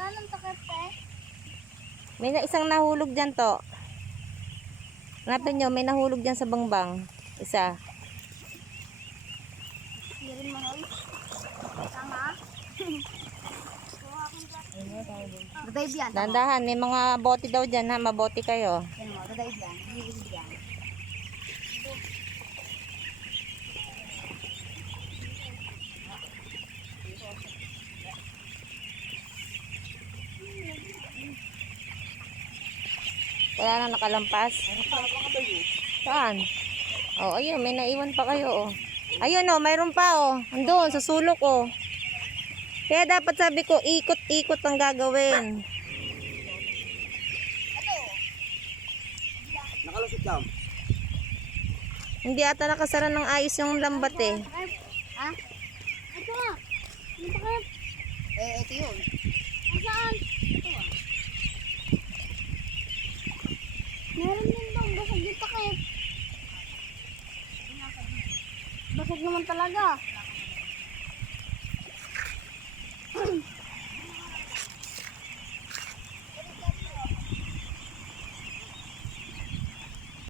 Anong takip eh? May isang nahulog dyan to. Hanapin nyo, may nahulog dyan sa bangbang. Isa. Hindi rin manoy. Tama? Dadive yan. Dandahan, may mga bote daw dyan ha. Mabote kayo. Yan mo, dadive yan. Hihilig yan. Wala na nakalampas. Saan? Oh, ayun, may naiwan pa kayo oh. Ayun oh, mayroon pa oh. Andun, sa sulok oh. Kaya dapat sabi ko, ikot-ikot ang gagawin. Nakalusot lang. Hindi ata nakasara ng ayos yung lambat eh. Ha? Ito nga. Yung takip. Ito yun. Saan? Ito ah. Meron din bang basag yung takip? Basag naman talaga.